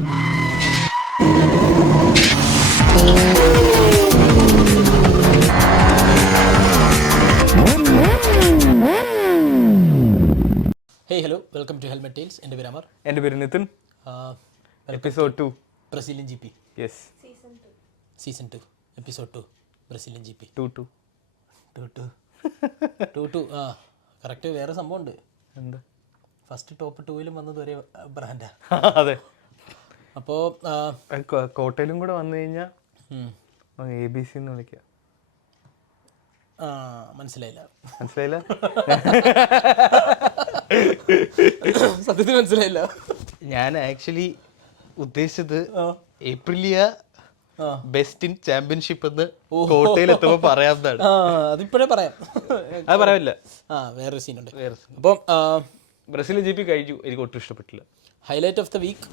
Hey hello, welcome to helmet tales. എൻ്റെ പേര് അമർ. എൻ്റെ പേര് Nithin. Episode 2 Brazilian G P yes season 2 episode 2 Brazilian G P 2 2 ആ correct. വേറെ സംഭവം ഉണ്ട്. എന്താ? ഫസ്റ്റ് ടോപ്പ് 2-ലും വന്നത് ഒരേ ബ്രാൻഡാ. അതെ. അപ്പോൾ കോട്ടയിലും കൂടെ വന്നു കഴിഞ്ഞാൽ ABC എന്ന് വിളിക്കുക. മനസ്സിലായില്ല. സത്യത്തിൽ മനസ്സിലായില്ല. ഞാൻ ആക്ച്വലി ഉദ്ദേശിച്ചത് ഏപ്രിലിയ ബെസ്റ്റ് ഇൻ ചാമ്പ്യൻഷിപ്പ് എന്ന് കോട്ടയിൽ എത്തുമ്പോൾ പറയാവുന്നതാണ്. അതിപ്പോഴേ പറയാം. അത് പറയാനില്ല. വേറൊരു സീനുണ്ട്. അപ്പം ബ്രസീൽ GP കഴിഞ്ഞു. എനിക്ക് ഒട്ടും ഇഷ്ടപ്പെട്ടില്ല. Highlight of the week.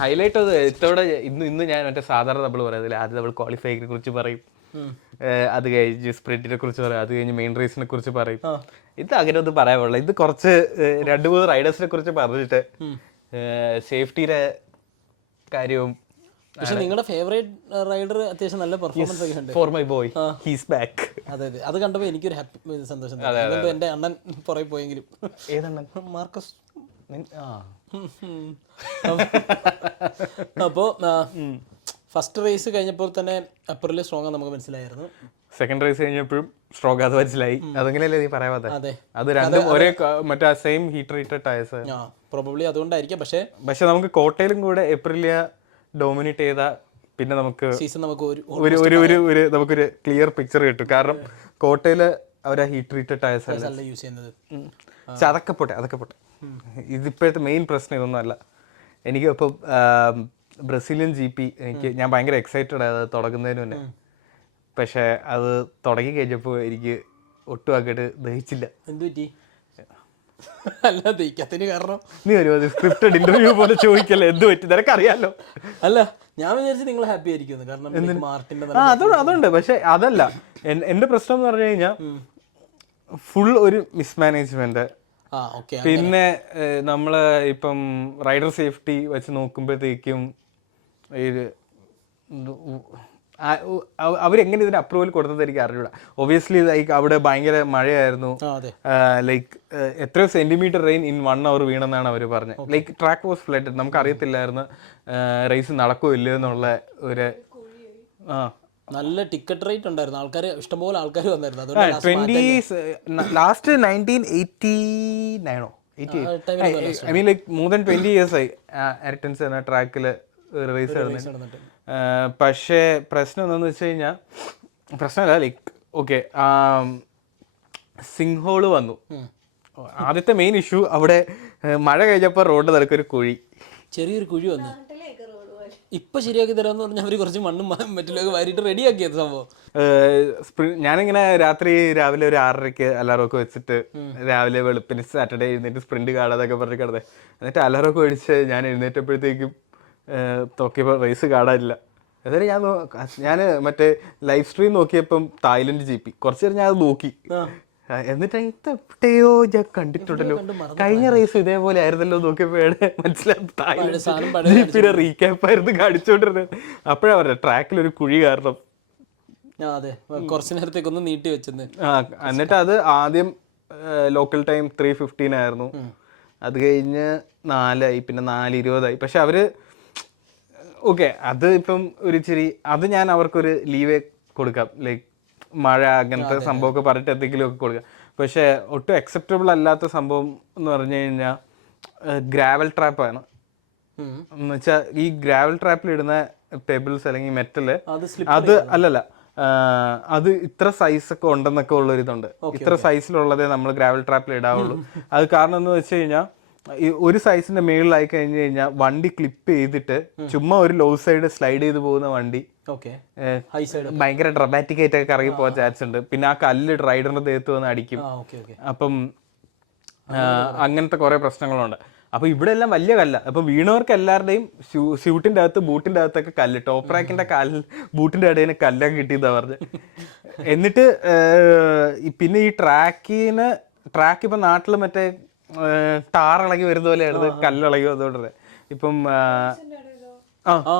Highlight അത് ഇത്തവണ ഇന്ന് ഞാൻ മറ്റേ സാധാരണ നമ്മൾ പറയുന്നില്ല, ആദ്യം നമ്മൾ ക്വാളിഫൈങ്ങിനെ കുറിച്ച് പറയും, അത് കഴിഞ്ഞ് സ്പ്രിന്റിനെ കുറിച്ച് പറയും, അത് കഴിഞ്ഞ് മെയിൻ റേസിനെ കുറിച്ച് പറയും. ഇത് അങ്ങനെ ഒന്നും പറയാൻ പാടില്ല. ഇത് കുറച്ച് 2-3 റൈഡേഴ്സിനെ കുറിച്ച് പറഞ്ഞിട്ട് സേഫ്റ്റിയുടെ കാര്യവും. പക്ഷെ നിങ്ങളുടെ ഫേവറേറ്റ് റൈഡർ അത്യാവശ്യം നല്ല പെർഫോമൻസ് ഒക്കെ ഉണ്ട്. For my boy he's back. അതെ അതെ, അത് കണ്ടപ്പോൾ എനിക്കൊരു ഹാപ്പി സന്തോഷം. എൻ്റെ അണ്ണൻ പുറകെ പോയെങ്കിലും. ഏതണ്ണൻ? മാർക്കസ്. അപ്പോൾ ഫസ്റ്റ് റേസ് കഴിഞ്ഞപ്പോൾ തന്നെ അപ്പറിൽ സ്ട്രോങ് നമുക്ക് മനസ്സിലായിരുന്നു. സെക്കൻഡ് റേസ് കഴിഞ്ഞപ്പോഴും സ്ട്രോങ് അത് മനസ്സിലായി. അതെങ്ങനെയല്ലേ നീ പറയാതെ? അതെ, അത് രണ്ടും ഒരേ മറ്റേ same heat rated tyres. Probably അതുകൊണ്ടായിരിക്കും. പക്ഷേ നമുക്ക് കോട്ടയിലും കൂടെ ഏപ്രിലിയ ഡോമിനേറ്റ് ചെയ്ത പിന്നെ നമുക്ക് സീസൺ നമുക്ക് ഒരു നമുക്കൊരു ക്ലിയർ പിക്ചർ കിട്ടും. കാരണം കോട്ടയില് അവർ ഹീറ്റ് ട്രീറ്റഡ് ടയർസ് അല്ല യൂസ് ചെയ്യുന്നത്. പക്ഷെ അതൊക്കെ പോട്ടെ. ഇതിപ്പോഴത്തെ മെയിൻ പ്രശ്നം ഇതൊന്നും അല്ല. എനിക്ക് ഇപ്പോൾ ബ്രസീലിയൻ GP ഞാൻ ഭയങ്കര എക്സൈറ്റഡ് ആയത് തുടങ്ങുന്നതിന് മുന്നേ. പക്ഷെ അത് തുടങ്ങി കഴിഞ്ഞപ്പോൾ എനിക്ക് ഒട്ടും അങ്ങോട്ട് ദഹിച്ചില്ല. എന്ത് പറ്റി? അല്ല, ദഹിക്കാത്തതിന് കാരണം നീ ഒരു സ്ക്രിപ്റ്റഡ് ഇന്റർവ്യൂ പോലെ ചോദിക്കല്ലേ എന്ത് പറ്റി, നിനക്കറിയാലോ. അല്ല, ഞാൻ വിചാരിച്ചു നിങ്ങൾ ഹാപ്പി ആയിരിക്കും. കാരണം മാർട്ടിന്റെ അതുണ്ട്. പക്ഷെ അതല്ല എന്റെ പ്രശ്നം എന്ന് പറഞ്ഞു കഴിഞ്ഞാൽ ഫുൾ ഒരു മിസ്മാനേജ്മെന്റ്. പിന്നെ നമ്മള് ഇപ്പം റൈഡർ സേഫ്റ്റി വെച്ച് നോക്കുമ്പോഴത്തേക്കും അവരെങ്ങനെ ഇതിന് അപ്രൂവൽ കൊടുത്തത് എനിക്ക് അറിയില്ല. ഒബിയസ്ലി ലൈക്ക് അവിടെ ഭയങ്കര മഴയായിരുന്നു. ലൈക്ക് എത്രയോ സെന്റിമീറ്റർ റെയിൻ ഇൻ 1 hour വീണെന്നാണ് അവർ പറഞ്ഞത്. Like track was flooded. നമുക്ക് അറിയത്തില്ലായിരുന്നു റേസ് നടക്കോ ഇല്ലയോ എന്നുള്ള ഒരു. നല്ല ടിക്കറ്റ് റേറ്റ് ഉണ്ടായിരുന്നു. ആൾക്കാർ ഇഷ്ടംപോലെ ആൾക്കാർ വന്നായിരുന്നു. Last 1989 I mean like more than 20 years ആയി എറിക്സൺസ് എന്ന ട്രാക്കിൽ റേസ് നടന്നിട്ട്. പക്ഷേ പ്രശ്നം എന്താണെന്ന് വെച്ച് കഴിഞ്ഞാൽ, പ്രശ്നമല്ല, ലൈക്ക് ഓക്കെ സിംഹോള് വന്നു. ആദ്യത്തെ മെയിൻ ഇഷ്യൂ അവിടെ മഴ കഴിഞ്ഞപ്പോൾ റോഡ് നിരക്കൊരു ചെറിയൊരു കുഴി വന്നു. ഇപ്പൊ ശരിയാക്കി തരാമെന്ന് പറഞ്ഞാൽ അവർ കുറച്ച് മണ്ണും മറ്റുള്ളൊക്കെ വാരിയിട്ട് റെഡിയാക്കിയത് സംഭവം. ഞാനിങ്ങനെ രാവിലെ ഒരു 6:30 അലാറമൊക്കെ വെച്ചിട്ട് രാവിലെ വെളുപ്പിന് സാറ്റർഡേ എഴുന്നേറ്റ് സ്പ്രിന്റ് കാണാതൊക്കെ പറഞ്ഞ് കിടന്നേ. എന്നിട്ട് അലാറമൊക്കെ മേടിച്ച് ഞാൻ എഴുന്നേറ്റപ്പോഴത്തേക്കും നോക്കിയപ്പോൾ റേസ് കാണാനില്ല. എന്നിട്ട് ഞാൻ മറ്റേ ലൈവ് സ്ട്രീം നോക്കിയപ്പം തായ്ലൻഡ് GP. കുറച്ച് നേരം ഞാൻ അത് നോക്കി. എന്നിട്ട് എവിടെയോ ഞാൻ കണ്ടിട്ടുണ്ടല്ലോ, കഴിഞ്ഞ റേസ് ഇതേപോലെ ആയിരുന്നല്ലോ നോക്കിയപ്പോഴാണ് മനസ്സിലായത് തായ്ലൻഡ് GPയുടെ റീക്യാപ്പായിരുന്നു കാണിച്ചോണ്ടിരുന്നത്. അപ്പോഴാ പറഞ്ഞത് ട്രാക്കിലൊരു കുഴി കാരണം. കുറച്ച് നേരത്തേക്കൊന്ന് നീട്ടി വെച്ചത്. എന്നിട്ട് അത് ആദ്യം ലോക്കൽ ടൈം 3:15 ആയിരുന്നു. അത് കഴിഞ്ഞ് 4 പിന്നെ 4:20. പക്ഷെ അവര് ഓക്കെ അത് ഇപ്പം ഒരു ഇച്ചിരി അത് ഞാൻ അവർക്കൊരു ലീവേ കൊടുക്കാം. ലൈക്ക് മഴ അങ്ങനത്തെ സംഭവമൊക്കെ പറഞ്ഞിട്ട് എന്തെങ്കിലും ഒക്കെ കൊടുക്കാം. പക്ഷേ ഒട്ടും അക്സെപ്റ്റബിൾ അല്ലാത്ത സംഭവം എന്ന് പറഞ്ഞു കഴിഞ്ഞാൽ ഗ്രാവൽ ട്രാപ്പാണ്. എന്ന് വെച്ചാൽ ഈ ഗ്രാവൽ ട്രാപ്പിലിടുന്ന പെബിൾസ് അല്ലെങ്കിൽ മെറ്റല് അത് അല്ലല്ല, അത് ഇത്ര സൈസൊക്കെ ഉണ്ടെന്നൊക്കെ ഉള്ളൊരിതുണ്ട്. ഇത്ര സൈസിലുള്ളതേ നമ്മൾ ഗ്രാവൽ ട്രാപ്പിൽ ഇടാവുള്ളൂ. അത് കാരണം എന്ന് വെച്ച് കഴിഞ്ഞാൽ ഒരു സൈസിന്റെ മേളിലായി കഴിഞ്ഞു കഴിഞ്ഞാൽ വണ്ടി ക്ലിപ്പ് ചെയ്തിട്ട് ചുമ്മാ ഒരു ലോ സൈഡ് സ്ലൈഡ് ചെയ്ത് പോകുന്ന വണ്ടി ഭയങ്കര ഡ്രമാറ്റിക് ആയിട്ടൊക്കെ ഇറങ്ങി പോകാൻ ചാൻസ് ഉണ്ട്. പിന്നെ ആ കല്ല് റൈഡറിന്റെ ദേഹത്ത് വന്ന് അടിക്കും. അപ്പം അങ്ങനത്തെ കുറെ പ്രശ്നങ്ങളുണ്ട്. അപ്പൊ ഇവിടെ എല്ലാം വലിയ കല്ല. അപ്പൊ വീണവർക്ക് എല്ലാവരുടെയും സ്യൂട്ടിന്റെ അകത്ത് ബൂട്ടിന്റെ അകത്തൊക്കെ കല്ല്, ടോപ്പ് റാക്കിന്റെ ബൂട്ടിന്റെ ഇടയിൽ കല്ലൊക്കെ കിട്ടിയതാ പറഞ്ഞ്. എന്നിട്ട് പിന്നെ ഈ ട്രാക്ക് ഇപ്പൊ നാട്ടില് മറ്റേ ടാറിളകി വരുന്ന പോലെയായിരുന്നു കല്ലിളകി വന്നുകൊണ്ടിരുന്നത്. ഇപ്പം ആ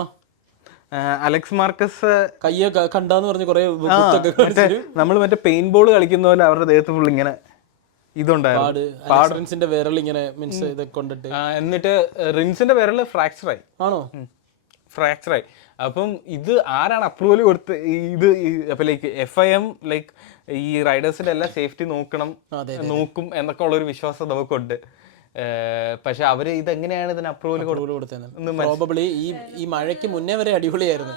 അലക്സ് മാർക്കസ് കയ്യെ കണ്ടാന്ന് പറഞ്ഞ് കുറെ കുത്തൊക്കെ കാണിച്ചിട്ട് നമ്മൾ മറ്റേ പെയിന്റ് ബോൾ കളിക്കുന്ന പോലെ അവരുടെ ദേഹത്ത് ഫുൾ ഇങ്ങനെ ഇതുണ്ടായിരുന്നു. പാഡ് വിരൽ ഇങ്ങനെ മീൻസ് ഇതൊക്കെ കൊണ്ടിട്ട് എന്നിട്ട് റിൻസിന്റെ വിരൽ ഫ്രാക്ചറായി. ആണോ? ഫ്രാക്ചറായി. അപ്പം ഇത് ആരാണ് അപ്രൂവൽ കൊടുത്ത് ഇത് അപ്പൊ ലൈക്ക് FIM ലൈക്ക് ഈ റൈഡേഴ്സിന്റെ എല്ലാ സേഫ്റ്റി നോക്കും എന്നൊക്കെ ഉള്ളൊരു വിശ്വാസം നമുക്കുണ്ട്. പക്ഷെ അവര് ഇതെങ്ങനെയാണ് ഇതിന് അപ്രൂവൽ കൊടുത്തത്? പ്രോബബ്ലി ഈ മഴയ്ക്ക് മുന്നേ വരെ അടിപൊളിയായിരുന്നു.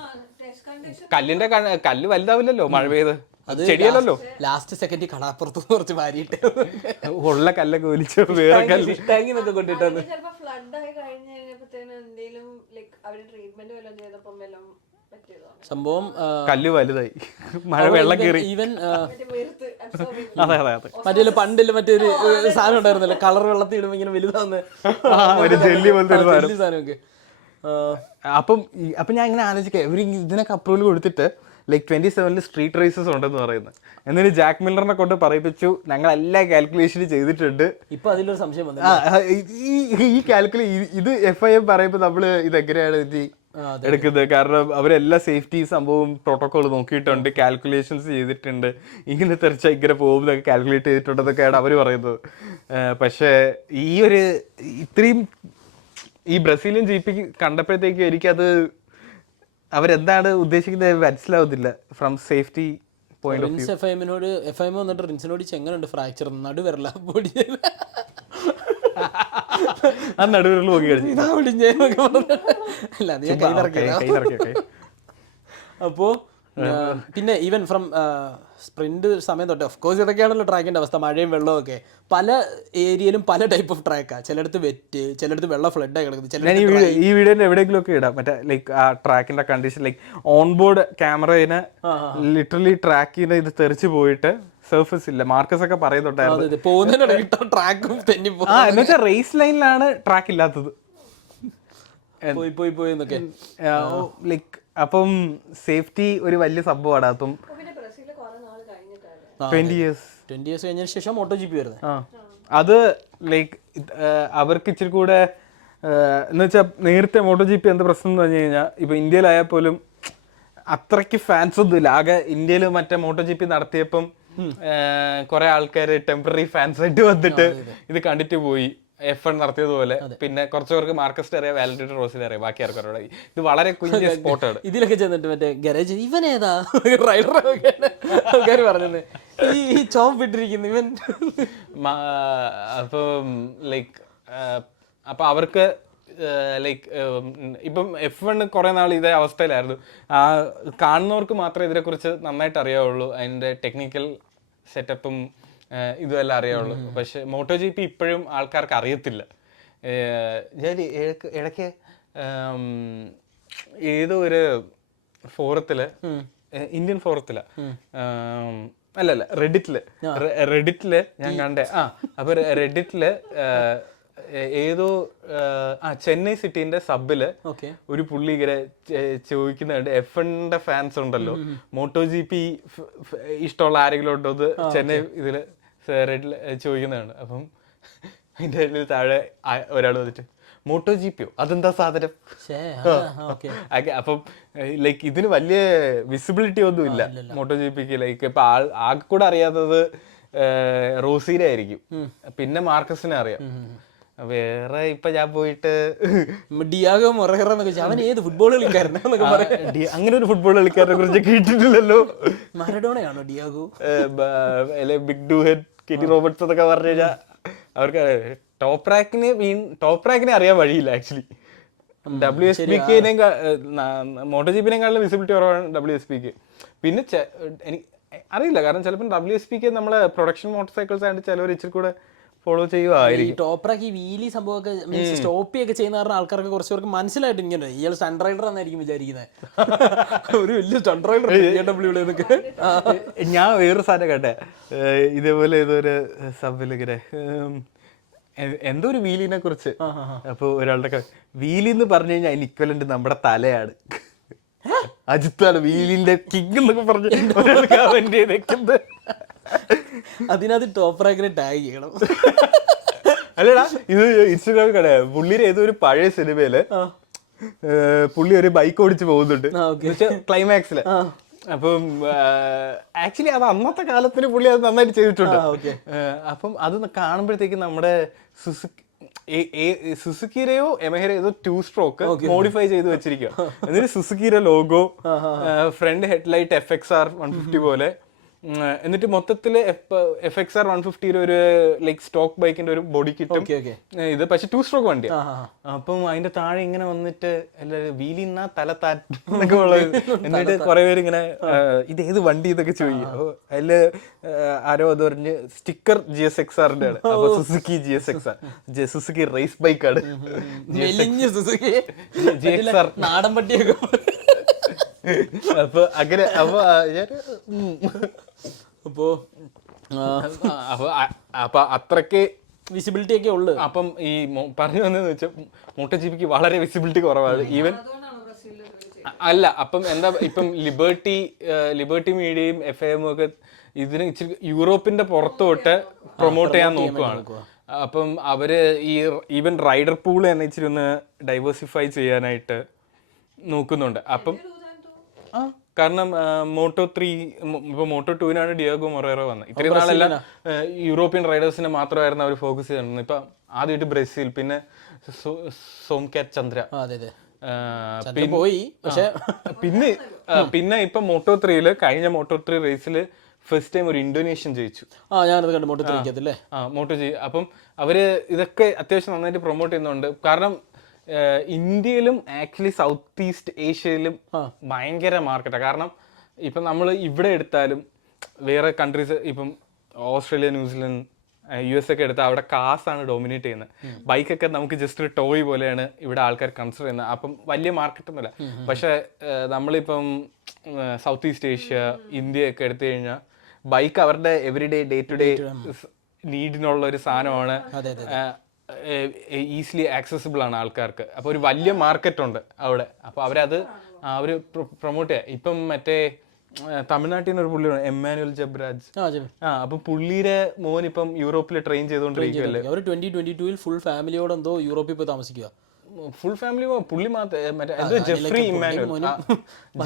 കല്ല് വലുതാവില്ലല്ലോ മഴ പെയ്ത്, ചെടിയല്ലോ. ലാസ്റ്റ് സെക്കൻഡ് കടാപ്പുറത്ത് കുറച്ച് വാരിയിട്ട് ഉള്ള കല്ലൊക്കെ ഒലിച്ച് വേറെ കല്ല് ടാങ്കിന്നൊക്കെ കൊണ്ടിട്ടാണ്. സംഭവം കല്ല് വലുതായി, മഴ വെള്ളം കയറി. ഈവൻ അതെ അതെ അതെ മറ്റേ പണ്ടില് മറ്റൊരു സാധനം ഉണ്ടായിരുന്നല്ലോ, കളർ വെള്ളത്തിൽ ഇടുമ്പോ ഇങ്ങനെ വലുതാന്ന് ജെല്ലി പോലത്തെ സാധനമൊക്കെ. അപ്പം ഞാൻ ഇങ്ങനെ ആലോചിക്കാം, ഇവർ ഇതിനൊക്കെ അപ്രൂവൽ കൊടുത്തിട്ട് ലൈക്ക് 27 സ്ട്രീറ്റ് റേസസ് ഉണ്ടെന്ന് പറയുന്നത്. എന്നിട്ട് ജാക്ക് മില്ലറിനെ കൊണ്ട് പറയിപ്പിച്ചു, ഞങ്ങൾ എല്ലാ കാൽക്കുലേഷനും ചെയ്തിട്ടുണ്ട്. ഇപ്പൊ അതിലൊരു സംശയം വന്നു, ഈ ഇത് FIM പറയുമ്പോൾ നമ്മള് ഇതെങ്ങനെയാണ് എടുക്കുന്നത്? കാരണം അവരെല്ലാ സേഫ്റ്റി സംഭവം പ്രോട്ടോകോൾ നോക്കിയിട്ടുണ്ട്, കാൽക്കുലേഷൻസ് ചെയ്തിട്ടുണ്ട്, ഇങ്ങനെ തെറിച്ചാൽ ഇങ്ങനെ പോകുന്നതൊക്കെ കാൽക്കുലേറ്റ് ചെയ്തിട്ടുണ്ടെന്നൊക്കെയാണ് അവർ പറയുന്നത്. പക്ഷേ ഇത്രയും ഈ ബ്രസീലിയൻ GP കണ്ടപ്പോഴത്തേക്കും എനിക്കത് അവരെന്താണ് ഉദ്ദേശിക്കുന്നത് മനസ്സിലാവുന്നില്ല from safety point of view. FIM വന്നിട്ട് റിൻസിനോട് എങ്ങനെയുണ്ട് ഫ്രാക്ചർ, നടുവരല പൊടി ആ നടുവിരൽ നോക്കി അപ്പോ പിന്നെ ഈവൻ ഫ്രം സ്പ്രിന്റ് സമയം തൊട്ട് ഓഫ്കോഴ്സ് ഇതൊക്കെയാണല്ലോ ട്രാക്കിന്റെ അവസ്ഥ. മഴയും വെള്ളവും ഒക്കെ പല ഏരിയയിലും പല ടൈപ്പ് ഓഫ് ട്രാക്കാ. ചിലടത്ത് വെറ്റ്, ചിലടത്ത് വെള്ളം ഫ്ലഡായി കിടക്കുന്നത്. ഈ വീഡിയോന്റെ എവിടെയെങ്കിലും ഒക്കെ ഇടാം, മറ്റേ ലൈക്ക് ആ ട്രാക്കിന്റെ കണ്ടീഷൻ, ലൈക്ക് ഓൺ ബോർഡ് ക്യാമറയിന് ലിറ്ററലി ട്രാക്കിന് ഇത് തെറിച്ച് പോയിട്ട് സർഫസ് ഇല്ല. മാർക്കസ് ഒക്കെ പറയുന്നുണ്ടായിരുന്നു ട്രാക്കും തെന്നി എന്നുവെച്ചാൽ റേസ് ലൈനിലാണ് ട്രാക്ക് ഇല്ലാത്തത്. പോയി എന്നൊക്കെ ലൈക്ക് അപ്പം സേഫ്റ്റി ഒരു വലിയ സംഭവമാണ്. അപ്പം 20 years കഴിഞ്ഞ ശേഷം MotoGP വരുന്നത്. അത് ലൈക്ക് അവർക്ക് ഇച്ചിരി കൂടെ എന്ന് വെച്ചാൽ നേരത്തെ MotoGP എന്താ പ്രശ്നം എന്ന് പറഞ്ഞു കഴിഞ്ഞാൽ, ഇപ്പൊ ഇന്ത്യയിലായാൽ പോലും അത്രയ്ക്ക് ഫാൻസ് ഒന്നും ഇല്ല. ആകെ ഇന്ത്യയിൽ മറ്റേ MotoGP നടത്തിയപ്പം കുറെ ആൾക്കാർ ടെമ്പററി ഫാൻസ് ആയിട്ട് വന്നിട്ട് ഇത് കണ്ടിട്ട് പോയി. F1 നടത്തിയതുപോലെ. പിന്നെ കുറച്ച് പേർക്ക് മാർക്കസ് അറിയാം, വാലന്റൈനോ റോസിനെ അറിയാം, ബാക്കി ആർക്കും അറിയാം. ഇത് വളരെ കുഞ്ഞു സ്പോട്ടാണ്. ഇതിലൊക്കെ ചെന്നിട്ട് മറ്റേ ഗരേജ് ഇവനേതാ റൈഡർ പറഞ്ഞത്, ഈ ചോപ്പിട്ടിരിക്കുന്നു ഇവൻ. അപ്പം ലൈക്ക് അപ്പൊ അവർക്ക് ലൈക്ക് ഇപ്പം F1 കുറെ നാൾ ഇതേ അവസ്ഥയിലായിരുന്നു. കാണുന്നവർക്ക് മാത്രമേ ഇതിനെക്കുറിച്ച് നന്നായിട്ട് അറിയാവുള്ളൂ, അതിൻ്റെ ടെക്നിക്കൽ സെറ്റപ്പും ഇതുമെല്ലാം അറിയാവുള്ളൂ. പക്ഷെ MotoGP ഇപ്പോഴും ആൾക്കാർക്ക് അറിയത്തില്ല. ഞാൻ ഇടയ്ക്ക് ഏതോ ഒരു ഫോറത്തില്, ഇന്ത്യൻ ഫോറത്തില അല്ലല്ല റെഡിറ്റില് ഞാൻ കണ്ടേ. അപ്പൊ റെഡിറ്റില് ഏതോ ചെന്നൈ സിറ്റിന്റെ സബില് ഒരു പുള്ളി ഇങ്ങനെ ചോദിക്കുന്നുണ്ട്, F1 ഫാൻസ് ഉണ്ടല്ലോ, MotoGP ഇഷ്ടമുള്ള ആരെങ്കിലും ഉണ്ടോ എന്ന് ചെന്നൈ ഇതില് റെഡില് ചോദിക്കുന്നതാണ്. അപ്പം അതിന്റെ താഴെ ഒരാൾ വന്നിട്ട് MotoGP അതെന്താ സാധനം? അപ്പം ലൈക്ക് ഇതിന് വലിയ വിസിബിലിറ്റി ഒന്നും ഇല്ല MotoGPക്ക്. ലൈക്ക് ഇപ്പൊ ആകെ കൂടെ അറിയാത്തത് റോസിനെ ആയിരിക്കും, പിന്നെ മാർക്കസിനെ അറിയാം. വേറെ ഇപ്പൊ ഞാൻ പോയിട്ട് ഡിയാഗോ മൊറേറ അവൻ ഏത് ഫുട്ബോൾ കളിക്കാരനൊക്കെ അങ്ങനെ ഒരു ഫുട്ബോൾ കളിക്കാരനെ കുറിച്ച് കേട്ടിട്ടില്ലല്ലോ. മറഡോണയാണോ ഡിയാഗോ? ബിഗ് ഡു ഹെഡ് കെറ്റി റോബർട്സ് എന്നൊക്കെ പറഞ്ഞു കഴിഞ്ഞാൽ അവർക്ക് ടോപ്പ് റാക്കിനെ അറിയാൻ വഴിയില്ല ആക്ച്വലി. WSBK MotoGP-നേക്കാളും വിസിബിലിറ്റി കുറവാണ് WSBK. പിന്നെ എനിക്ക് അറിയില്ല, കാരണം ചിലപ്പോൾ WSBK നമ്മളെ പ്രൊഡക്ഷൻ മോട്ടോർ സൈക്കിൾസ് ആയിട്ട് ചിലവർ ഇച്ചിരി കൂടെ ഫോളോ ചെയ്യുമായിരിക്കും. ടോപ്രാക്ക് ഈ വീലി സംഭവമൊക്കെ മീൻസ് സ്റ്റോപ്പിയൊക്കെ ചെയ്യുന്ന പറഞ്ഞ ആൾക്കാർക്ക് കുറച്ച് പേർക്ക് മനസ്സിലായിട്ട് ഇങ്ങനെ ഇയാൾ സ്റ്റണ്ട് റൈഡർ എന്നായിരിക്കും വിചാരിക്കുന്നത്. ഒരു വലിയ സ്റ്റണ്ട് റൈഡർ എന്നൊക്കെ. ഞാൻ വേറൊരു സാധനം കേട്ടെ, ഇതേപോലെ ഏതൊരു സബിൽ ഇങ്ങനെ എന്തോ ഒരു വീലിനെ കുറിച്ച്. അപ്പൊ ഒരാളുടെ വീലി എന്ന് പറഞ്ഞു കഴിഞ്ഞാൽ അതിന് ഇക്വലന്റ് നമ്മുടെ തലയാണ്, അജിത്താണ് വീലിന്റെ കിങ് എന്നൊക്കെ പറഞ്ഞു കമന്റ് ചെയ്തേക്കുന്നത്. അതിനകത്ത് ടോപ്പ് റാക്കിനെ ടാഗ് ചെയ്യണം. അല്ലടാ ഇത് ഇൻസ്റ്റാഗ്രാമിൽ കട പുള്ളിയുടെ ഏതോ ഒരു പഴയ സിനിമയില് പുള്ളി ഒരു ബൈക്ക് ഓടിച്ച് പോകുന്നുണ്ട് ക്ലൈമാക്സില്. അപ്പം ആക്ച്വലി അത് അന്നത്തെ കാലത്തിന് പുള്ളി അത് നന്നായിട്ട് ചെയ്തിട്ടുണ്ട്. അപ്പം അത് കാണുമ്പോഴത്തേക്കും നമ്മുടെ സുസുക്കിയുടെയോ എമഹയുടെ ഏതോ 2 സ്ട്രോക്ക് മോഡിഫൈ ചെയ്ത് വെച്ചിരിക്കുക. എന്നിട്ട് സുസുക്കിയുടെ ലോഗോ, ഫ്രണ്ട് ഹെഡ്ലൈറ്റ് FXR 150 പോലെ. എന്നിട്ട് മൊത്തത്തില് FXR 150 ഒരു ലൈക്ക് സ്റ്റോക്ക് ബൈക്കിന്റെ ഒരു ബോഡി കിറ്റും ഇത്, പക്ഷെ 2 സ്ട്രോക്ക് വണ്ടിയാ. അപ്പം അതിന്റെ താഴെ ഇങ്ങനെ വന്നിട്ട് വീലിന്ന തല താന്നൊക്കെ ഉള്ളത്. എന്നിട്ട് കുറെ പേര് ഇങ്ങനെ ഇത് ഏത് വണ്ടി എന്നൊക്കെ ചോദിക്കും. അപ്പൊ അതില് ആരോ അത് പറഞ്ഞ് സ്റ്റിക്കർ GSXR-ന്റെ ആണ്. അപ്പൊ സുസുക്കി GSXR, സുസുക്കി റേസ് ബൈക്കാണ് GXR നാടൻ പട്ടിയൊക്കെ. അപ്പൊ അങ്ങനെ അപ്പൊ അത്രക്ക് വിസിബിലിറ്റി ഒക്കെ ഉള്ളു. അപ്പം ഈ പറഞ്ഞു വന്നതെന്ന് വെച്ചാൽ MotoGPക്ക് വളരെ വിസിബിലിറ്റി കുറവാണ്. ഈവൻ അല്ല അപ്പം എന്താ ഇപ്പം ലിബർട്ടി മീഡിയയും FIM ഒക്കെ ഇതിന് ഇച്ചിരി യൂറോപ്പിന്റെ പുറത്തോട്ട് പ്രൊമോട്ട് ചെയ്യാൻ നോക്കുവാണ്. അപ്പം അവര് ഈ ഈവൻ റൈഡർ പൂൾ തന്നെ ഇച്ചിരി ഒന്ന് ഡൈവേഴ്സിഫൈ ചെയ്യാനായിട്ട് നോക്കുന്നുണ്ട്. അപ്പം കാരണം Moto3 ഇപ്പൊ Moto2-നാണ് ഡിയാഗോ മൊറേറോ വന്നത്. ഇത്രയും നാളെല്ലാം യൂറോപ്യൻ റൈഡേഴ്സിനെ മാത്രമായിരുന്നു അവർ ഫോക്കസ് ചെയ്തിരുന്നത്. ഇപ്പൊ ആദ്യമായിട്ട് ബ്രസീൽ, പിന്നെ സോംകാറ്റ് ചന്ദ്ര, പിന്നെ ഇപ്പൊ Moto3-ല് കഴിഞ്ഞ Moto3 റേസില് ഫസ്റ്റ് ടൈം ഒരു ഇന്തോനേഷ്യൻ ജയിച്ചു. Moto3. അപ്പം അവര് ഇതൊക്കെ അത്യാവശ്യം നന്നായിട്ട് പ്രൊമോട്ട് ചെയ്യുന്നുണ്ട്. കാരണം ഇന്ത്യയിലും ആക്ച്വലി സൗത്ത് ഈസ്റ്റ് ഏഷ്യയിലും ഭയങ്കര മാർക്കറ്റാണ്. കാരണം ഇപ്പം നമ്മൾ ഇവിടെ എടുത്താലും വേറെ കൺട്രീസ് ഇപ്പം ഓസ്ട്രേലിയ, ന്യൂസിലൻഡ്, US ഒക്കെ എടുത്താൽ അവിടെ കാസാണ് ഡോമിനേറ്റ് ചെയ്യുന്നത്. ബൈക്കൊക്കെ നമുക്ക് ജസ്റ്റ് ഒരു ടോയ് പോലെയാണ് ഇവിടെ ആൾക്കാർ കൺസിഡർ ചെയ്യുന്നത്. അപ്പം വലിയ മാർക്കറ്റൊന്നുമില്ല. പക്ഷെ നമ്മളിപ്പം സൗത്ത് ഈസ്റ്റ് ഏഷ്യ, ഇന്ത്യയൊക്കെ എടുത്തു കഴിഞ്ഞാൽ ബൈക്ക് അവരുടെ എവറി ഡേ ടു ഡേ നീഡിനുള്ള ഒരു സാധനമാണ്. ഈസിലി ആക്സസിബിൾ ആണ് ആൾക്കാർക്ക്. അപ്പോൾ ഒരു വലിയ മാർക്കറ്റ് ഉണ്ട് അവിടെ. അപ്പോൾ അവരത് അവർ പ്രൊമോട്ട് ചെയ്യാം. ഇപ്പം മറ്റേ തമിഴ്നാട്ടിൽ നിന്ന് ഒരു പുള്ളിയാണ് എമ്മാനുവൽ ജബ്രാജ്. അപ്പം പുള്ളിയുടെ മോൻ ഇപ്പം യൂറോപ്പിൽ ട്രെയിൻ ചെയ്തുകൊണ്ടിരിക്കുകയല്ലേ. അവർ 2022-ൽ ഫുൾ ഫാമിലിയോടെ എന്തോ യൂറോപ്പിൽ പോയി താമസിക്കുക. ഫുൾ ഫാമിലി പുള്ളി മാത്രം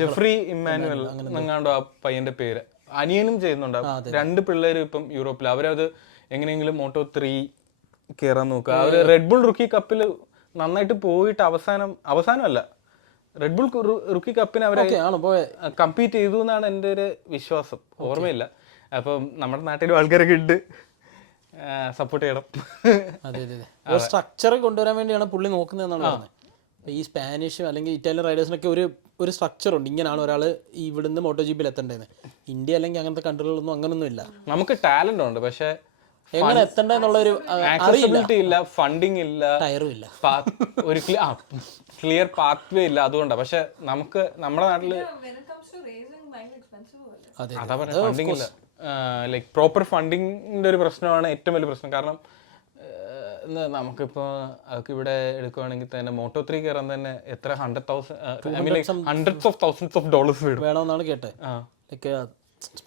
ജെഫ്രി ഇമ്മാനുവൽ എങ്ങാണ്ടോ ആ പയ്യന്റെ പേര്. അനിയനും ചെയ്യുന്നുണ്ട്. 2 പിള്ളേരും ഇപ്പം യൂറോപ്പിൽ. അവരത് എങ്ങനെയെങ്കിലും Moto3 കയറാൻ നോക്കുക. അവര് റെഡ് ബുൾ റുക്കി കപ്പിൽ നന്നായിട്ട് പോയിട്ട് അവസാനമല്ല റെഡ് ബുൾ റുക്കി കപ്പിന് അവരെ കമ്പീറ്റ് ചെയ്തു എന്നാണ് എൻ്റെ ഒരു വിശ്വാസം. ഓർമ്മയില്ല. അപ്പം നമ്മുടെ നാട്ടിലും ആൾക്കാരൊക്കെ ഉണ്ട്, സപ്പോർട്ട് ചെയ്യണം. ഒരു സ്ട്രക്ചർ കൊണ്ടുവരാൻ വേണ്ടിയാണ് പുള്ളി നോക്കുന്നതെന്നാണ് പറഞ്ഞത്. ഈ സ്പാനിഷ് അല്ലെങ്കിൽ ഇറ്റാലിയൻ റൈഡേഴ്സിനൊക്കെ ഒരു സ്ട്രക്ചർ ഉണ്ട്. ഇങ്ങനെയാണ് ഒരാൾ ഇവിടുന്ന് MotoGPയിൽ എത്തേണ്ടതെന്ന്. ഇന്ത്യ അല്ലെങ്കിൽ അങ്ങനത്തെ കൺട്രികളൊന്നും അങ്ങനൊന്നും ഇല്ല. നമുക്ക് ടാലന്റ് ഉണ്ട്, പക്ഷെ എങ്ങനെ എത്തണ്ടെന്നുള്ളൊരു ആക്സസിബിലിറ്റി ഇല്ല, ഫണ്ടിങ് ഇല്ല, ടയറും ഇല്ല, ഒരു ക്ലിയർ പാത്ത് വേ ഇല്ല. അതുകൊണ്ടാണ്. പക്ഷെ നമുക്ക് നമ്മുടെ നാട്ടില് അതാ പറയുക, ഫണ്ടിങ് ഇല്ല. ലൈക്ക് പ്രോപ്പർ ഫണ്ടിങ്ങിന്റെ ഒരു പ്രശ്നമാണ് ഏറ്റവും വലിയ പ്രശ്നം. കാരണം നമുക്കിപ്പോൾ അതൊക്കെ ഇവിടെ എടുക്കുവാണെങ്കിൽ തന്നെ Moto3 കയറാൻ തന്നെ എത്ര hundreds of thousands of dollars വേണമെന്നാണ് കേട്ടത്. ലൈക്ക്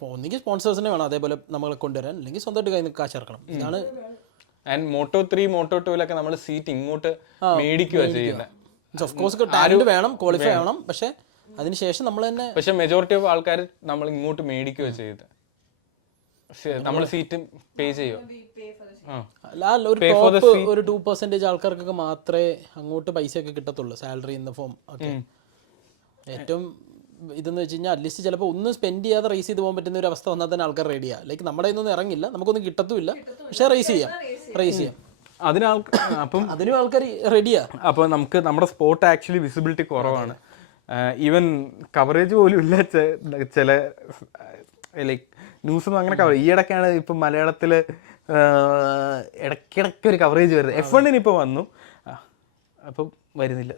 ഒന്നെങ്കിൽ സ്പോൺസേഴ്സിനെ വേണം അതേപോലെ നമ്മളെ കൊണ്ടുവരാൻ, അല്ലെങ്കിൽ സ്വന്തമായിട്ട് കയ്യിൽ നിന്ന് കാശ് ഇറക്കണം. ഇതാണ്. ആൻഡ് Moto3, Moto2-ലൊക്കെ നമ്മൾ സീറ്റ് ഇങ്ങോട്ട് മേടിക്കുക ചെയ്യുന്നത്. ഓഫ് കോഴ്സ് ടാലന്റ് വേണം, ക്വാളിഫൈ ആവണം. പക്ഷെ അതിനുശേഷം നമ്മൾ തന്നെ പക്ഷെ മെജോറിറ്റി ഓഫ് ആൾക്കാർ നമ്മൾ ഇങ്ങോട്ട് മേടിക്കുക ചെയ്ത് നമ്മൾ സീറ്റ് പേ ചെയ്യുക. ഒരു 2% ആൾക്കാർക്കൊക്കെ മാത്രമേ അങ്ങോട്ട് പൈസയൊക്കെ കിട്ടത്തുള്ളൂ, സാലറി ഇൻ ദ ഫോം ഒക്കെ. ഏറ്റവും ഇതെന്ന് വെച്ച് കഴിഞ്ഞാൽ അറ്റ്ലീസ്റ്റ് ചിലപ്പോൾ ഒന്നും സ്പെൻഡ് ചെയ്യാതെ റേസ് ചെയ്ത് പോകാൻ പറ്റുന്ന ഒരു അവസ്ഥ വന്നാൽ തന്നെ ആൾക്കാർ റെഡിയാണ്. ലൈക്ക് നമ്മുടെ ഇതൊന്നും ഇറങ്ങില്ല, നമുക്കൊന്നും കിട്ടത്തുമില്ല, പക്ഷേ റേസ് ചെയ്യാം. അതിനും ആൾക്കാർ റെഡിയാ. അപ്പോൾ നമുക്ക് നമ്മുടെ സ്പോർട്ട് ആക്ച്വലി വിസിബിലിറ്റി കുറവാണ്. ഈവൻ കവറേജ് പോലും ഇല്ല. ചില ലൈക്ക് ന്യൂസൊന്നും അങ്ങനെ കവർ. ഈയിടയ്ക്കാണ് ഇപ്പം മലയാളത്തിൽ ഇടയ്ക്കിടയ്ക്ക് ഒരു കവറേജ് വരുന്നത്. F1-ന് ഇപ്പോൾ വന്നു, അപ്പം വരുന്നില്ല.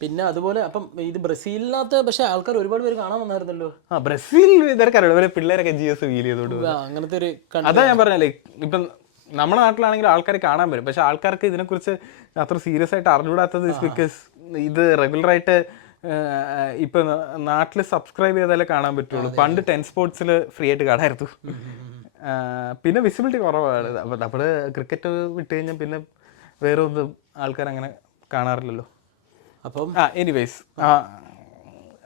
പിന്നെ അതുപോലെ അപ്പം ഇത് ബ്രസീലിനകത്ത് പക്ഷെ ആൾക്കാർ ഒരുപാട് പേര് കാണാൻ വന്നായിരുന്നല്ലോ. ബ്രസീൽ ഇതൊക്കെ അറിയാം, പിള്ളേരൊക്കെ GS വീൽ ചെയ്തോണ്ട് അങ്ങനത്തെ ഒരു. അതാ ഞാൻ പറഞ്ഞല്ലേ, ഇപ്പം നമ്മുടെ നാട്ടിലാണെങ്കിൽ ആൾക്കാർ കാണാൻ വരും, പക്ഷെ ആൾക്കാർക്ക് ഇതിനെക്കുറിച്ച് അത്ര സീരിയസ് ആയിട്ട് അറിഞ്ഞുകൂടാത്തത് ബിക്കോസ് ഇത് റെഗുലറായിട്ട് ഇപ്പം നാട്ടിൽ സബ്സ്ക്രൈബ് ചെയ്താലേ കാണാൻ പറ്റുള്ളൂ. പണ്ട് 10 സ്പോർട്സിൽ ഫ്രീ ആയിട്ട് കാണായിരുന്നു. പിന്നെ വിസിബിലിറ്റി കുറവാണ്. അപ്പം നമ്മൾ ക്രിക്കറ്റ് വിട്ട് കഴിഞ്ഞാൽ പിന്നെ വേറെ ഒന്നും ആൾക്കാർ അങ്ങനെ കാണാറില്ലല്ലോ. അപ്പം എനിവേസ്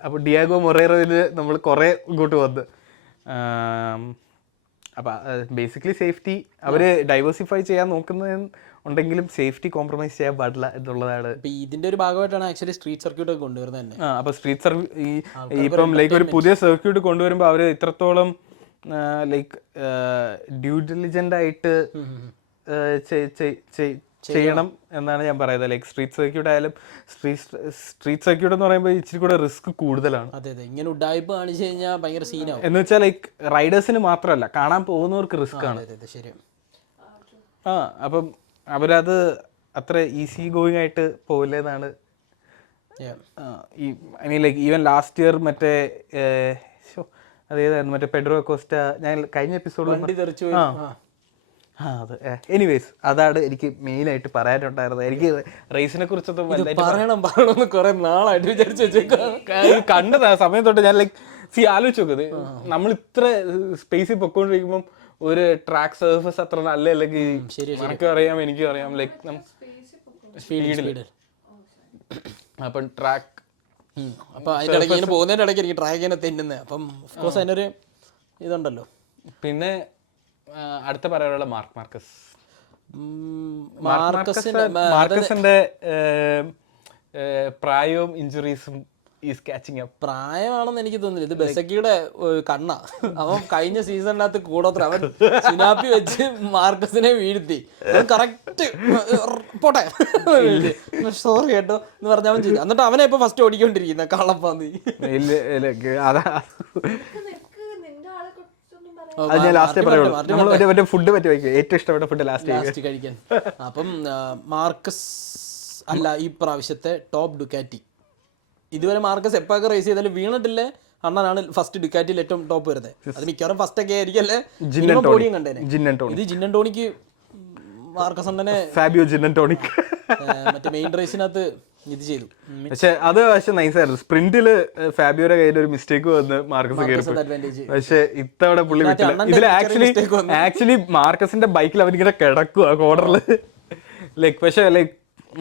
അപ്പോൾ ഡിയാഗോ മൊറേറയിൽ നമ്മൾ കുറേ ഇങ്ങോട്ട് വന്ന് അപ്പം ബേസിക്കലി സേഫ്റ്റി അവർ ഡൈവേഴ്സിഫൈ ചെയ്യാൻ നോക്കുന്നത് ഉണ്ടെങ്കിലും സേഫ്റ്റി കോംപ്രമൈസ് ചെയ്യാൻ പാടില്ല എന്നുള്ളതാണ്. ഇതിന്റെ ഒരു ഭാഗമായിട്ടാണ് ആക്ച്വലി സ്ട്രീറ്റ് സർക്യൂട്ട് ഒക്കെ കൊണ്ടുവരുന്നത് തന്നെ. അപ്പോൾ സ്ട്രീറ്റ് ഇപ്പം ലൈക്ക് ഒരു പുതിയ സർക്യൂട്ട് കൊണ്ടുവരുമ്പോൾ അവർ ഇത്രത്തോളം ലൈക്ക് ഡ്യൂ ഡിലിജൻ്റ് ആയിട്ട് ചെയ്യണം എന്നാണ് ഞാൻ പറയുന്നത്. ലൈക്ക് സ്ട്രീറ്റ് സർക്യൂട്ട് ആയാലും സ്ട്രീറ്റ് സർക്യൂട്ട് എന്ന് പറയുമ്പോൾ ഇച്ചിരി കൂടെ റിസ്ക് കൂടുതലാണ്. അതെ അതെ, ഇങ്ങനെ ഉഡായിപ്പ് കാണിച്ചു കഴിഞ്ഞാൽ ഭയങ്കര സീനാവും. എന്ന് വെച്ചാൽ ലൈക്ക് റൈഡേഴ്സിന് മാത്രമല്ല, കാണാൻ പോകുന്നവർക്ക് റിസ്ക് ആണ്. ശരി. അപ്പം അവരത് അത്ര ഈസി ഗോയിങ് ആയിട്ട് പോവില്ലെന്നാണ് ഈ I mean like even last year മറ്റേ അതേതായിരുന്നു മറ്റേ പെഡ്രോ അക്കോസ്റ്റ, ഞാൻ കഴിഞ്ഞ എപ്പിസോഡിൽ അതെ. എനിവേസ് അതാണ് എനിക്ക് മെയിനായിട്ട് പറയാനുണ്ടായിരുന്നത്. എനിക്ക് റേസിനെ കുറിച്ചൊന്നും പറയണമെന്ന് കുറെ നാളായിട്ട് വിചാരിച്ചു വെച്ചേക്കാം. കണ്ടത് ആ സമയം തൊട്ട് ഞാൻ ലൈക്ക് ആലോചിച്ച് നോക്കുന്നത്, നമ്മൾ ഇത്ര സ്പേസിൽ പൊക്കോണ്ടിരിക്കുമ്പം ഒരു ട്രാക്ക് സർഫസ് അത്ര നല്ല അല്ലെങ്കിൽ എനിക്കും അറിയാം ലൈക്ക് സ്പീഡിൽ അപ്പം ട്രാക്ക് അപ്പം അതിൻ്റെ ഇടയ്ക്ക് ഇങ്ങനെ പോകുന്നതിൻ്റെ ഇടയ്ക്ക് എനിക്ക് ട്രാക്ക് ഇങ്ങനെ തെന്നുന്നത്. അപ്പം ഓഫ്കോഴ്സ് അതിനൊരു ഇതുണ്ടല്ലോ. പിന്നെ അടുത്ത പറയാനുള്ള മാർക്കസിന്റെ പ്രായവും ഇഞ്ചുറീസും ഈസ് കാച്ചിങ് അപ്പ്. പ്രായമാണെന്ന് എനിക്ക് തോന്നുന്നില്ല, ഇത് ബെസക്കിയുടെ കണ്ണ. അവൻ കഴിഞ്ഞ സീസണിനകത്ത് കൂടോത്ര അവൻ സിനാപ്പി വെച്ച് മാർക്കസിനെ വീഴ്ത്തി. കറക്റ്റ് പോട്ടെ സോറി കേട്ടോ എന്ന് പറഞ്ഞ അവൻ ചെയ്തു. എന്നിട്ട് അവനെ ഇപ്പൊ ഫസ്റ്റ് ഓടിക്കൊണ്ടിരിക്കുന്ന കള്ളപ്പാന്തി. അത് ഞാൻ ലാസ്റ്റ് പറയുള്ളൂ. നമ്മൾ ഫുഡ് പറ്റി വയ്ക്കുക, ഏറ്റവും ഇഷ്ടപ്പെട്ട ഫുഡ് ലാസ്റ്റ് കഴിക്കാൻ. അപ്പം മാർക്കസ് അല്ല ഈ പ്രാവശ്യത്തെ ടോപ്പ് ഡുക്കാറ്റി. ഇതുവരെ മാർക്കസ് എപ്പോഴൊക്കെ റേസ് ചെയ്താലും വീണിട്ടില്ലേ അണ്ണനാണ് ഫസ്റ്റ് ഡുക്കാറ്റിയിൽ ഏറ്റവും ടോപ്പ് വരുന്നത്. അത് മിക്കവാറും ഫസ്റ്റ് ഒക്കെ ആയിരിക്കല്ലേ പോടിയും കണ്ടേനെ. ഇത് ജിന്നൻടോണിക്ക് മാർക്കസ് അണ്ണനെ ഫാബിയോ ജിന്നൻടോണിക് മറ്റേ മെയിൻ റേസിനകത്ത് ഇത് ചെയ്തു. പക്ഷെ നൈസായിരുന്നു. സ്പ്രിന്റില് ഫാബിയോയുടെ കയ്യിൽ ഒരു മിസ്റ്റേക്ക് വന്ന് മാർക്കസ് കയറി. പക്ഷെ ഇത്തവണ പുള്ളി വിട്ടില്ല. ഇതിൽ ആക്ച്വലി മാർക്കസിന്റെ ബൈക്കിൽ അവനിങ്ങനെ കിടക്കുക കോർണറിൽ ലൈക്ക്. പക്ഷെ ലൈക്ക്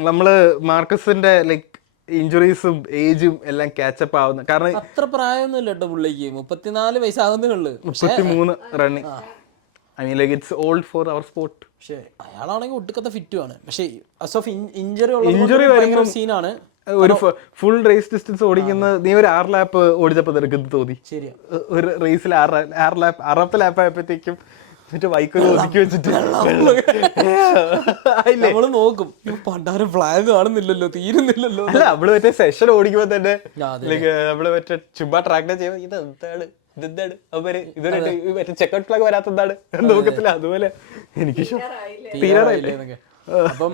നമ്മള് മാർക്കസിന്റെ ലൈക്ക് ഇഞ്ചുറീസും ഏജും എല്ലാം കാച്ചപ്പ് ആവുന്ന കാരണം അത്ര പ്രായമൊന്നുമില്ല കേട്ടോ പുള്ളിക്ക്. 34 വയസ്സാകുന്നേ ഉള്ളു. 33 running. I mean like it's old for our sport. പക്ഷേ അയാളാണെങ്കിൽ ഒട്ടുക്കത്തെ ഫിറ്റുമാണ്. പക്ഷേ ഇഞ്ചുറി ഭയങ്കര സീനാണ്. ഒരു ഫുൾ റേസ് ഡിസ്റ്റൻസ് ഓടിക്കുന്ന നീ ഒരു 6 ലാപ്പ് ഓടിച്ചപ്പോ നിനക്ക് തോന്നി. ശരിയാ, ഒരു റേസിൽ 6ാമത്തെ ലാപ്പ് ആയപ്പോഴത്തേക്കും ബൈക്കൊക്കെ ഒതുക്കി വെച്ചിട്ട് നമ്മള് നോക്കും, പണ്ടാരം ഫ്ലാഗ് കാണുന്നില്ലല്ലോ, തീരുന്നില്ലല്ലോ. അല്ല നമ്മള് മറ്റേ സെഷൻ ഓടിക്കുമ്പോ തന്നെ നമ്മള് മറ്റേ ചുമ്മാ ട്രാക്കിനെ ചെയ്യുമ്പോ ഇതെന്താണ് അവര് ഇതുവരെ മറ്റേ ചെക്കൗട്ട് ഫ്ലാഗ് വരാത്തെന്താണ് നോക്കത്തില്ല. അതുപോലെ എനിക്ക് തീരാറായില്ലേ. അപ്പം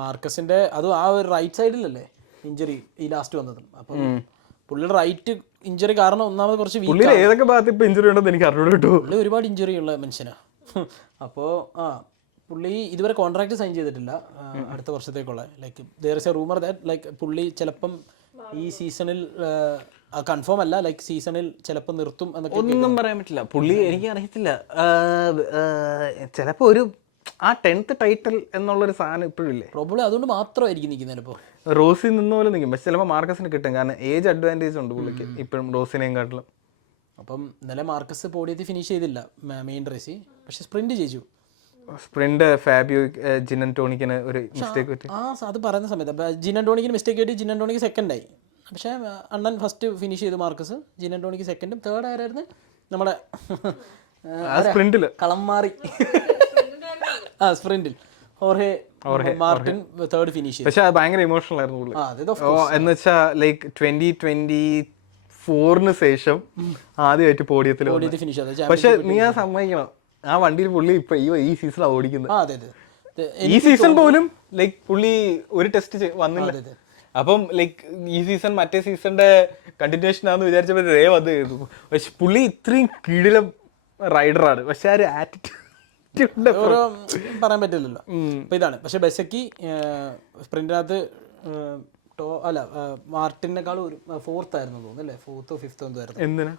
മാർക്കസിന്റെ അതും ആ ഒരു റൈറ്റ് സൈഡിലല്ലേ ഇഞ്ചുറി ഈ ലാസ്റ്റ് വന്നത്. അപ്പം പുള്ളിയുടെ റൈറ്റ് ഇഞ്ചുറി കാരണം ഒന്നാമത് കുറച്ച് ഏതൊക്കെ ഭാഗത്ത് ഇപ്പൊ ഇഞ്ചുറി ഉണ്ടെന്ന് എനിക്ക് അറിഞ്ഞു കേട്ടോ. പുള്ളി ഒരുപാട് ഇഞ്ചുറി ഉള്ള മനുഷ്യനാ. അപ്പോൾ പുള്ളി ഇതുവരെ കോൺട്രാക്ട് സൈൻ ചെയ്തിട്ടില്ല അടുത്ത വർഷത്തേക്കുള്ള. Like there is A rumour that like പുള്ളി ചിലപ്പം ഈ സീസണിൽ കൺഫേം അല്ല, ലൈക്ക് സീസണിൽ ചിലപ്പോൾ നിർത്തും എന്നൊക്കെ. ഒന്നും പറയാൻ പറ്റില്ല. പുള്ളി എനിക്ക് അറിയത്തില്ല, ചിലപ്പോൾ ഒരു ആ 10th ടൈറ്റിൽ എന്നുള്ളൊരു സാധനം ഇപ്പോഴും ഇല്ലേ. പ്രോബ്ലം അതുകൊണ്ട് മാത്രമായിരിക്കും നിൽക്കുന്നത്. ഇപ്പോൾ റോസി നിന്ന പോലെ നിൽക്കും. പക്ഷെ ചിലപ്പോൾ മാർക്കസിന് കിട്ടും, കാരണം ഏജ് അഡ്വാൻറ്റേജ് ഉണ്ട് പുള്ളിക്ക് ഇപ്പോഴും റോസിനെയും കാട്ടിലും. അപ്പം ഇന്നലെ മാർക്കസ് പോഡിയത്തിൽ ഫിനിഷ് ചെയ്തില്ല മെയിൻ റേസിൽ, പക്ഷെ സ്പ്രിന്റ് ജയിച്ചു. സ്പ്രിന്റ് ഫാബിയോ ജിന്നൻടോണിക്കിന് ഒരു മിസ്റ്റേക്ക് പറ്റി. അത് പറയുന്ന സമയത്ത് ജിന്നൻടോണിക്കിന് മിസ്റ്റേക്ക് പറ്റി. ജിന്നൻടോണിക്ക് സെക്കൻഡായി. പക്ഷേ അണ്ണൻ ഫസ്റ്റ് ഫിനിഷ് ചെയ്തു മാർക്കസ്. ജിന്നൻടോണിക്ക് സെക്കൻഡും തേർഡ് ആരായിരുന്നു നമ്മുടെ സ്പ്രിന്റിൽ കളം മാറി സ്പ്രിന്റിൽ മാർട്ടിൻ തേർഡ് ഫിനിഷ് ചെയ്തു. പക്ഷെ ഭയങ്കര ഇമോഷണൽ ആയിരുന്നു പുള്ളി. എന്ന് വെച്ചാൽ ലൈക്ക് 2024 ശേഷം ആദ്യമായിട്ട് പോഡിയത്തിൽ ഫിനിഷ് ചെയ്തു. പക്ഷെ നീ ആ സമ്മതിക്കണം, ആ വണ്ടിയിൽ പുള്ളി ഇപ്പൊ ഈ സീസണാണ് ഓടിക്കുന്നത്. ഈ സീസൺ പോലും ലൈക്ക് പുള്ളി ഒരു ടെസ്റ്റ് വന്നില്ല. അപ്പം ലൈക്ക് ഈ സീസൺ മറ്റേ സീസണിന്റെ കണ്ടിന്യൂഷൻ ആണെന്ന് വിചാരിച്ചപ്പോൾ വന്ന് ചെയ്തു. പക്ഷെ പുള്ളി ഇത്രയും കീഴിലും റൈഡറാണ്. പക്ഷെ ആ ഒരു ആറ്റിറ്റ്യൂഡ് പറയാൻ പറ്റില്ലല്ലോ. അപ്പൊ ഇതാണ്. പക്ഷെ ബെസക്കി സ്പ്രിന്റിനകത്ത് മാർട്ടിനേക്കാൾ ഒരു 4th ആയിരുന്നു തോന്നുന്നു അല്ലേ, 4th or 5th എന്തോ ആയിരുന്നു എന്തിനാ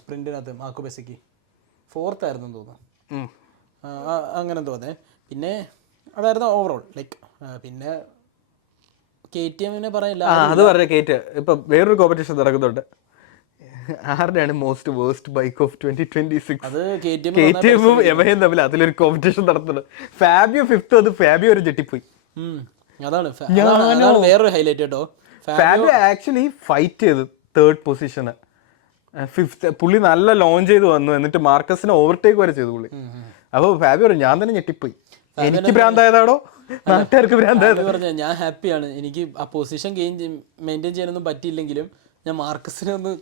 സ്പ്രിന്റിനകത്ത്. മാർക്കോ ബെസക്കി 4th ആയിരുന്നു തോന്നുന്നു, അങ്ങനെ തോന്നേ. പിന്നെ അതായിരുന്നു ഓവറോൾ ലൈക്ക്. പിന്നെ KTM പറയില്ല. അത് പറഞ്ഞ കേറ്റ് ഇപ്പൊ വേറൊരു കോമ്പറ്റീഷൻ നടക്കുന്നുണ്ട്. ആരുടെയാണ് മോസ്റ്റ് വേഴ്സ്റ്റ് ബൈക്ക് ഓഫ് 2026? അത് KTM KTM-ഉം യമഹയും തമ്മിൽ അതിലൊരു കോമ്പറ്റീഷൻ നടത്തുന്നുണ്ട്. ഫാബിയോ 5th, അത് ഫാബിയോ ഒരു ജെട്ടിപ്പോയി. അതാണ് വേറൊരു ഹൈലൈറ്റ് കേട്ടോ. ഫാബിയോ ആക്ച്വലി ഫൈറ്റ് ചെയ്ത് 3rd പൊസിഷന്, 5th പുള്ളി നല്ല ലോഞ്ച് ചെയ്ത് വന്നു, എന്നിട്ട് മാർക്കസിനെ ഓവർടേക്ക് വരെ ചെയ്തു പുള്ളി. അപ്പോൾ ഫാബിയോ ഞാൻ തന്നെ ഞെട്ടിപ്പോയി. എനിക്ക് ഭ്രാന്തായതാണോ നാട്ടുകാർക്ക് ഭ്രാന്തായത്? പറഞ്ഞ ഞാൻ ഹാപ്പിയാണ്. എനിക്ക് ആ പൊസിഷൻ മെയിൻറ്റെയിൻ ചെയ്യാനൊന്നും പറ്റിയില്ലെങ്കിലും ഞാൻ മാർക്കസിനെ ഒന്ന്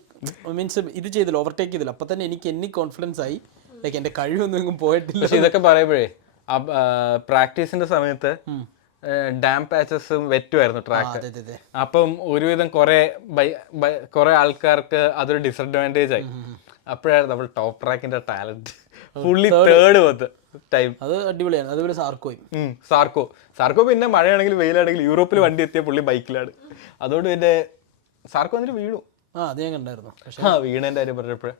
മീൻസ് ഇത് ചെയ്തില്ല, ഓവർടേക്ക് ചെയ്തില്ല. അപ്പം തന്നെ എനിക്ക് കോൺഫിഡൻസ് ആയി, ലൈക്ക് എൻ്റെ കഴിവൊന്നും എങ്ങും പോയിട്ടില്ല. പക്ഷെ ഇതൊക്കെ പറയുമ്പോഴേ പ്രാക്ടീസിന്റെ സമയത്ത് ഡാം പാച്ചസും വെറ്റുമായിരുന്നു ട്രാക്ക്. അപ്പം ഒരുവിധം കുറെ ആൾക്കാർക്ക് അതൊരു ഡിസഡ്വാൻറ്റേജ് ആയി. അപ്പോഴായിരുന്നു നമ്മൾ ടോപ്പ് ട്രാക്കിന്റെ ടാലന്റ്. ഫുള്ളി 3rd വന്ന് ടൈം. അത് അടിപൊളിയാണ്. അതുപോലെ സാർക്കോ പിന്നെ മഴയാണെങ്കിലും വെയിലാണെങ്കിലും യൂറോപ്പിൽ വണ്ടി എത്തിയ പുള്ളി ബൈക്കിലാണ്. അതുകൊണ്ട് പിന്നെ സാർക്കോ വന്നിട്ട് വീണു. അത് ഞാൻ കണ്ടായിരുന്നു. വീണേന്റെ കാര്യം പറഞ്ഞപ്പോഴേ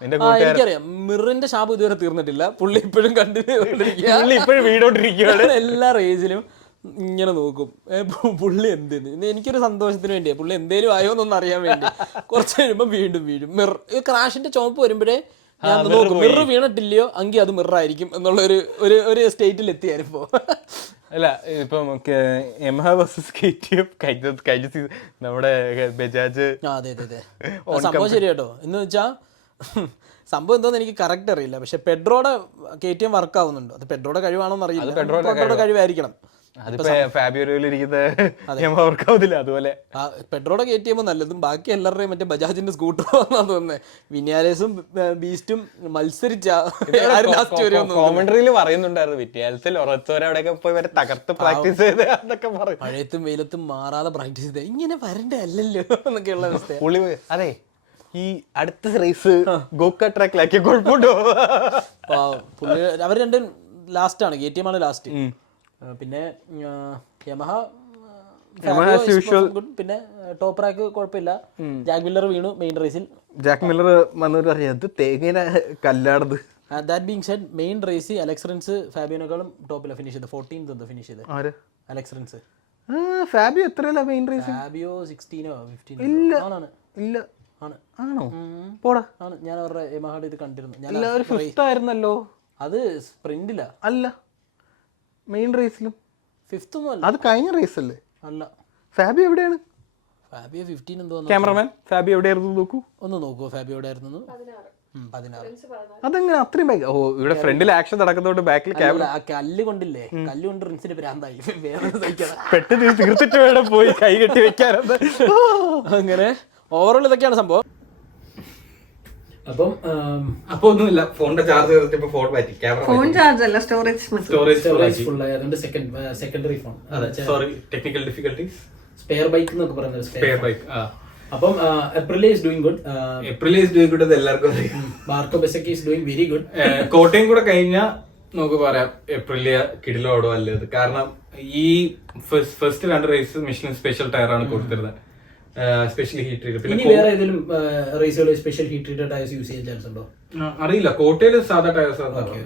എനിക്കറിയാം മിറിന്റെ ശാപം ഇതുവരെ തീർന്നിട്ടില്ല. പുള്ളി ഇപ്പോഴും കണ്ടിന്യൂ വീണോണ്ടിരിക്കുകയാണ്. എല്ലാ റേസിലും ഇങ്ങനെ നോക്കും പുള്ളി എന്തെന്ന്. എനിക്കൊരു സന്തോഷത്തിന് വേണ്ടിയാ, പുള്ളി എന്തേലും ആയോ എന്നൊന്നും അറിയാൻ വേണ്ടി. കുറച്ച് കഴിയുമ്പോൾ വീണ്ടും വീഴും. ക്രാഷിന്റെ ചോപ്പ് വരുമ്പോഴേ ഞാൻ നോക്കും മിറർ വീണിട്ടില്ലയോ എങ്കിൽ അത് മിറായിരിക്കും എന്നുള്ള ഒരു സ്റ്റേറ്റിൽ എത്തിയായിരുന്നു. അല്ല ഇപ്പം യമഹ വേഴ്സസ് KTM കഴിഞ്ഞ നമ്മുടെ ബജാജ്. അതെ സംഭവം ശരി കേട്ടോ. എന്ന് വെച്ചാൽ സംഭവം എന്തോന്ന് എനിക്ക് കറക്റ്റ് അറിയില്ല. പക്ഷെ പെഡ്രോയുടെ KTM വർക്ക് ആവുന്നുണ്ട്. അത് പെഡ്രോയുടെ കഴിവാണോന്ന് അറിയില്ല. പെഡ്രോയുടെ കഴിവായിരിക്കണം. അതുപോലെ പെഡ്രോയുടെ KTM നല്ലതും ബാക്കി എല്ലാവരുടെയും മറ്റേ ബജാജിന്റെ സ്കൂട്ടർ വന്നാ തോന്നുന്നത്. വിന്യാലേസും ബീസ്റ്റും മത്സരിച്ച കോമന്ററിയിൽ പറയുന്നുണ്ടായിരുന്നു വിന്യാലത്തിൽ ഉറച്ചവരവിടെയൊക്കെ പോയി വരെ തകർത്ത് പ്രാക്ടീസ് ചെയ്ത് എന്നൊക്കെ പറയും. മഴയത്തും വെയിലത്തും മാറാതെ പ്രാക്ടീസ് ചെയ്ത് ഇങ്ങനെ വരണ്ടേ അല്ലല്ലോ എന്നൊക്കെയുള്ള അവസ്ഥ. പുള്ളി അതെ ഈ അടുത്ത റേസ് ഗോക്ക ട്രാക്കിലാക്കിയ കുഴപ്പമുണ്ടോ? പുള്ളി അവർ രണ്ടും ലാസ്റ്റ് ആണ്. KTM ആണ് ലാസ്റ്റ്. പിന്നെ യമഹ പിന്നെ ടോപ്പ് റാക്ക് കുഴപ്പമില്ല. ജാക്ക് മില്ലർ വീണു മെയിൻ റേസിൽ. ജാക്ക് മില്ലർ വന്നിട്ട് അറിയാം തേങ്ങ കല്ലാടത്. ദാറ്റ് ബീങ് സെഡ് മെയിൻ റേസിൽ അലക്സ് റിൻസ് ഫാബിയോനേക്കാളും ടോപ്പിലാണ് ഫിനിഷ് ചെയ്തത്. 14th ഫിനിഷ് ചെയ്തത് അലക്സ് റിൻസ്. ഫാബിയോ എത്രയല്ല മെയിൻ റേസ്? Fabio 16 or 15. ഇല്ല ആണ്. ആണോ? പോടാ. ആണ്. ഞാൻ അവരുടെ യമഹയുടെ ഇത് കണ്ടിരുന്നു. എല്ലാവരും 5th ആയിരുന്നല്ലോ. അത് സ്പ്രിന്റില്ല അല്ല മെയിൻ റേസിലും 5th ഒന്നും അല്ല. അത് കഴിഞ്ഞ റേസ് അല്ലേ? അല്ല. ഫാബിയോ എവിടെയാണ്? ഫാബിയോ 15 എന്തോ. ക്യാമറമാൻ ഫാബിയോ എവിടെയായിരുന്നു നോക്കൂ. ഒന്ന് നോക്കൂ ഫാബിയോ എവിടെയായിരുന്നു. 16. അതെങ്ങനെ അത്രയും ബാക്ക്? ഓ ഇവിടെ ഫ്രണ്ടിൽ ആക്ഷൻ നടക്കുന്നതുകൊണ്ട് ബാക്കിൽ ക്യാമറ. ആ കല്ല് കൊണ്ടില്ലേ, കല്ല് കൊണ്ട് റിൻസിന് ഭ്രാന്തായി. പെട്ടെന്ന് തീർത്തിട്ട് വേണം പോയി കൈ കെട്ടി വെക്കാറുണ്ട്. അങ്ങനെ ഓവറോൾ ഇതൊക്കെയാണ് സംഭവം. അപ്പം ഒന്നുമില്ല, ഫോണിന്റെ ചാർജ് ചെയ്തിട്ട് ഫോൺ മാറ്റി. ഫോൺ ചാർജ് അല്ല, സ്റ്റോറേജ് ഫുൾ ആയി. അതുകൊണ്ട് secondary phone. Sorry technical difficulties. Spare bike എന്നൊക്കെ പറയുന്നത്. Spare bike. അപ്പം Aprilia is doing good. അത് എല്ലാവർക്കും അറിയാം. Marco Bezzecchi is doing very good. കോട്ടയം കൂടെ കഴിഞ്ഞാൽ നമുക്ക് പറയാം Aprilia കിടിലോടോ അല്ലത്. കാരണം ഈ ഫസ്റ്റ് 2 റേസ് മിഷലിൻ സ്പെഷ്യൽ ടയറാണ് കൊടുത്തിരുന്നത്, സ്പെഷ്യലി ഹീറ്റ് ട്രീറ്റഡ്. പിന്നെ വേറെ ഏതെങ്കിലും റേസുകളിൽ special heat treated tyres use ചെയ്യാൻ ചാൻസ് ഉണ്ടോ? അറിയില്ല, കോട്ടയിൽ സാധാ ടയർസ് ആണ്.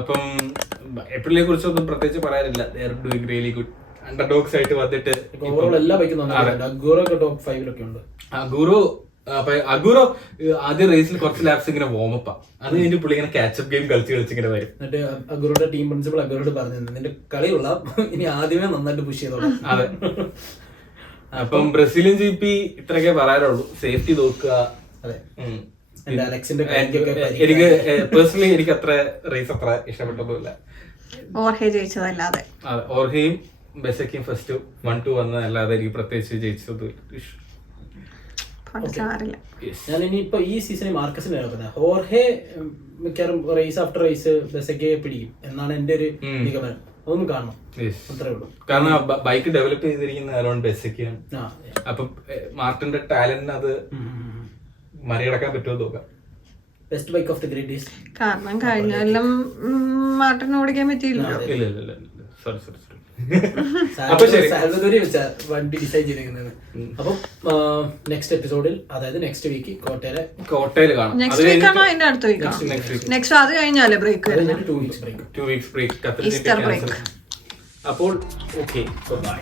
അപ്പം Aprilia കുറിച്ചൊന്നും പ്രത്യേകിച്ച് പറയാനില്ല. They are doing really good. Underdogs ആയിട്ട് വന്നിട്ട് എല്ലാ ബൈക്കും അഗൂറോ ടോപ്പ് 5 ഉണ്ട്. അഗൂറോ ആദ്യ റേസിൽ കുറച്ച് ലാപ്സ് ഇങ്ങനെ വോമപ്പാ, അത് കഴിഞ്ഞ് പുള്ളി ഇങ്ങനെ കാച്ചപ്പ് ഗെയിം കളിച്ച് ഇങ്ങനെ വരും. എന്നിട്ട് അഗൂറോയുടെ ടീം പ്രിൻസിപ്പൾ അഗൂറോട് പറഞ്ഞു, നിന്റെ കളിയുള്ള ഇനി ആദ്യമേ നന്നായിട്ട് പുഷ് ചെയ്തോളാം. അതെ. അപ്പം ബ്രസീലിയൻ GP ഇത്രയൊക്കെ പറയാനുള്ളൂ. സേഫ്റ്റി നോക്കുക. അതെ. എനിക്ക് പേഴ്സണലി എനിക്ക് അത്ര റേസ് അത്ര ഇഷ്ടപ്പെട്ടൊന്നുമില്ല. ഓർഹെ ജയിച്ചതല്ലാതെ. അതെ, ഓർഹയും ബെസക്കിയും ഫസ്റ്റ് 1-2 വന്നതല്ലാതെ എനിക്ക് പ്രത്യേകിച്ച് ജയിച്ചത്. ഞാൻ ഇനിയിപ്പോ ഈ സീസണിൽ മാർക്കസിനെ നോക്കുന്നത്. ഹോർഹെ മിക്കവാറും റേസ് ആഫ്റ്റർ റേസ് ബെസക്കയെ പിടിക്കും എന്നാണ് എന്റെ ഒരു നിഗമനം. അതൊന്നും കാണണം, അത്രേ ഉള്ളൂ. കാരണം ബൈക്ക് ഡെവലപ്പ് ചെയ്തിരിക്കുന്ന അറൗണ്ട് ബെസക്കിയാണ്. അപ്പൊ മാർട്ടിന്റെ ടാലന്റിന് അത് മറികടക്കാൻ പറ്റുമോ നോക്കാം. Best bike of the great days. കാരണം കഴിഞ്ഞ കൊല്ലം മാർട്ടിന് ഓടിക്കാൻ പറ്റിയില്ല. ഇല്ല സോറി വണ്ടി ഡിസൈൻ ചെയ്തിരിക്കുന്നത്. അപ്പം നെക്സ്റ്റ് എപ്പിസോഡിൽ, അതായത് നെക്സ്റ്റ് വീക്ക് കോട്ടയില് കാണാം. നെക്സ്റ്റ് വീക്ക് ആണോ അതിന്റെ അടുത്ത വീക്ക്? നെക്സ്റ്റ് അത് കഴിഞ്ഞാലേ ബ്രേക്ക് വരുന്നത്. 2 weeks break. Easter break. അപ്പോൾ ഓക്കെ ബൈ.